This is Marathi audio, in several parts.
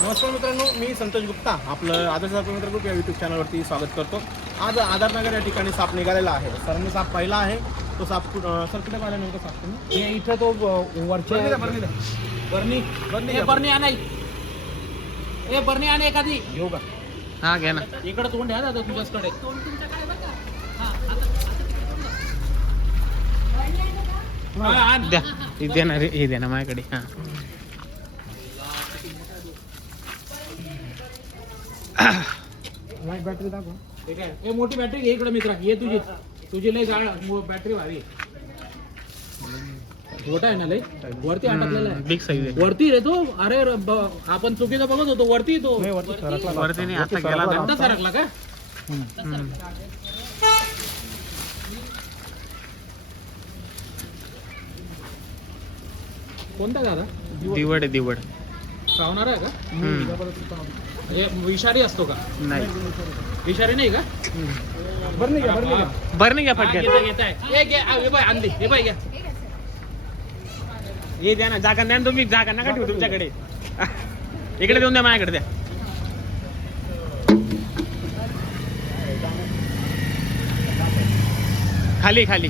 नमस्कार मित्रांनो, मी संतोष गुप्ता आपलं आदर्श मित्र ग्रुप या यूट्यूब चॅनलवरती स्वागत करतो. आज आधारनगर या ठिकाणी साप निघालेला आहे. सरांनी साप पाहिला आहे. तो साप सर कुठे पाहिला नेमका साप तुम्ही? हे इथं तो वरच्या बर्नी आणाय ए बर्नी आणे एखादी घेऊ का? हा घ्या ना. इकडे तोंड आहे दादा तुझ्याकडे. द्या द्या ना रे, हे द्या ना माझ्याकडे. हा बॅटरी दाखव. ठीक आहे. ए मोठी बॅटरी घे इकडे मित्रा. ये तुझी लय जाड बॅटरी भारी. छोटा आहे ना लय वरती अटकलेला आहे. बिग साईज आहे. वरती रे तो. अरे आपण चुकीचा बघत होतो. वरती तो वरती नाही, आता गेला तो. आता सरकला का? कोणता दादा? दिवड आहे दिवड. चावणार आहे का? हे विषारी असतो का? नाही विषारी नाही का? बरं घ्या. बरं नाही घ्या पटकन. आणली हे बाय घ्या. हे द्या ना. जागा द्या ना तुम्ही. जागा नका ठेवू तुमच्याकडे. इकडे देऊन द्या माझ्याकडे द्या. खाली खाली.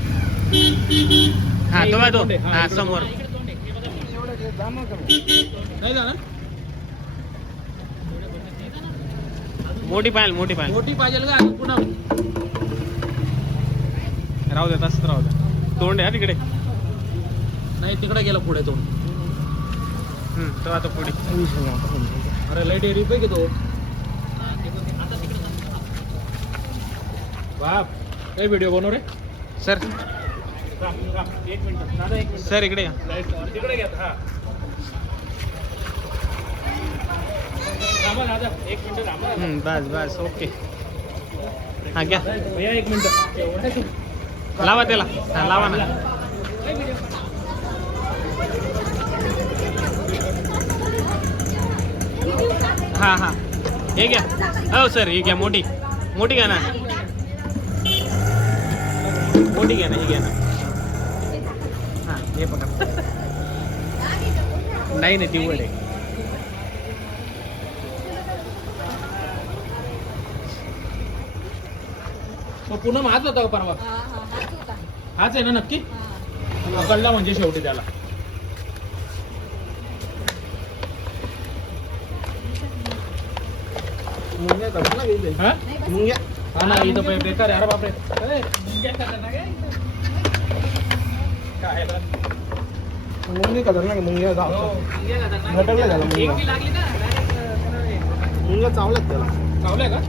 हा तो बघा तो. हा समोर. नाही जाणार. मोठी पायल मोठी पायल. मोठी पाहिजे का पुन्हा? राहू द्या तसंच राहू द्या. तोंड आहे तिकडे. नाही तिकडे गेला पुढे तो. तो आता पुढे. अरे लय डेअरी पैकी तो. बाप काय व्हिडिओ बनव रे. सर एक मिनिट दादा, एक मिनिट. सर इकडे या. तिकडे घ्या. हा थांबा दादा, एक मिनिट थांबा. बस बस ओके. हा घ्या. भैया एक मिनिट. लावा त्याला. हा लावा ना. हा हा हे घ्या. हो सर हे घ्या. मोठी मोठी घ्या ना. मोठी घ्या ना. ही घ्या ना. हा हे बघा. नाही नाही दिवड आहे. तो पुन्हा हाच होता का परवा? हाच आहे ना नक्की? पकडला म्हणजे शेवटी त्याला. मुंग्या धरतो ना इथे. हा? मुंग्या. हा ना इथं बेकार आहे. अरे बापरे. काय आहे बा? मुंग्या खतरनाक. मुंग्या धावतो. भटकला झाला मुंग्या. मुंग्या चावल्यात त्याला. चावलंय का?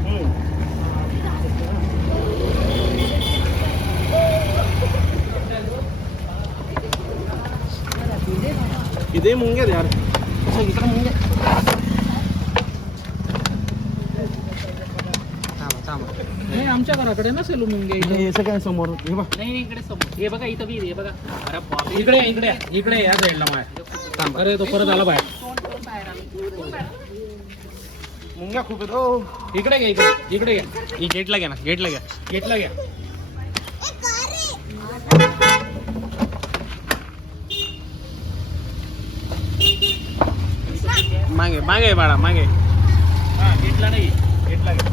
इथे मुंग्या यार. इकडे मुंग्या. थांबा थांबा. नाही आमच्या घराकडे नसेल मुंगे इथे. हे सगळ्या समोर. हे बघ. नाही इकडे समोर. हे बघा इथं बी हे बघा. अरे बापरे. इकडे इकडे इकडे या साईडला माय. अरे तो परत आला बाहेर. मुंग्या खूप आहेत. हो इकडे घ्या. इकडे घ्या. ही गेटला घ्या ना. गेटला घ्या. घेतला घ्या. मागे मागे बाळा मागे. हा घेतला नाही. घेतला घ्या.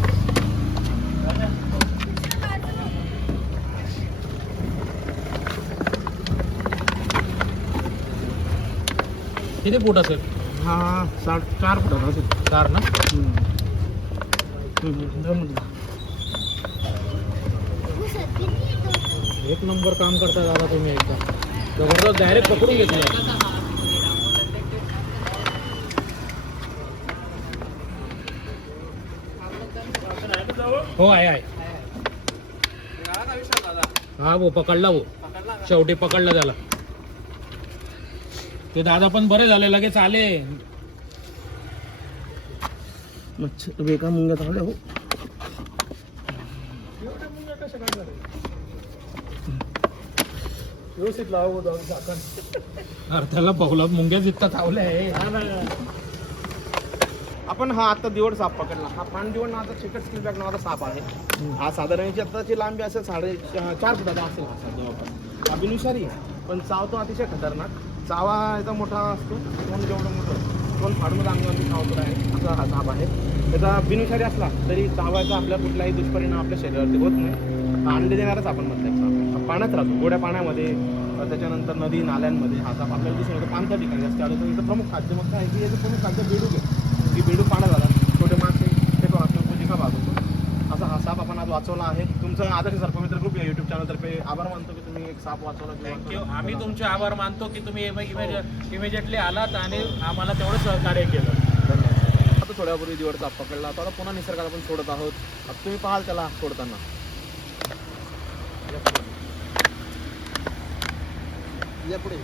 किती फूट असेल? हा 4 फुटाचा असेल. 4 ना? एक नंबर काम करता दादा तुम्ही. एकदम जबरदस्त. डायरेक्ट पकडून घेतलं. हो आहे. हा भाऊ पकडला भाऊ. शेवटी पकडला त्याला. ते दादा पण बरे झाले. लगेच आले. मच्छर बेकार मुंग्या चावल्या. हो व्यवस्थित लावा झाकण. अरे त्याला बघला मुंग्या जितका चावल्या आहे. आपण हा आता दिवड साप पकडला. हा पान दिवड नावाचा चिकट स्किलबॅक नावाचा साप आहे. हा साधारण आताची लांबी असेल 4.5 फुटाचा असेल. हा साप जवळपास. हा बिनविषारी आहे पण चावतो अतिशय खतरनाक. चावा याचा मोठा असतो. तोंड जेवढं मोठं तोंड फाडून अंगावरती चावतो आहे असा हा साप आहे. त्याचा बिनविषारी असला तरी चावायचा आपल्या कुठलाही दुष्परिणाम आपल्या शरीरावरती होत नाही. अंडे देणारच आपण म्हटलं एक साप पाण्यात राहतो, गोड्या पाण्यामध्ये, त्याच्यानंतर नदी नाल्यांमध्ये हा साप आपल्याला दिसून येतो. पाणत्या ठिकाणी जास्त आढळतो. इथं प्रमुख खाद्य मग काय की याचं प्रमुख खाद्य बेडूक आहे. की बेडूक पाण्यात झाला, छोटे मासे ते पण आपल्या पूजिका भागवतो. असा हा साप आपण आज वाचवला आहे. तुमचं आदर्श सर्पमित्र ग्रुप या यूट्यूब चॅनलतर्फे आभार मानतो की तुम्ही एक साप वाचवला. थँक्यू. आम्ही तुमचे आभार मानतो की तुम्ही इमिजिएटली आलात आणि आम्हाला तेवढं सहकार्य केलं. आता थोड्यापूर्वी दिवड साप पकडला, आता पुन्हा निसर्गाला आपण सोडत आहोत. आता तुम्ही पाहाल त्याला सोडताना. या पुढे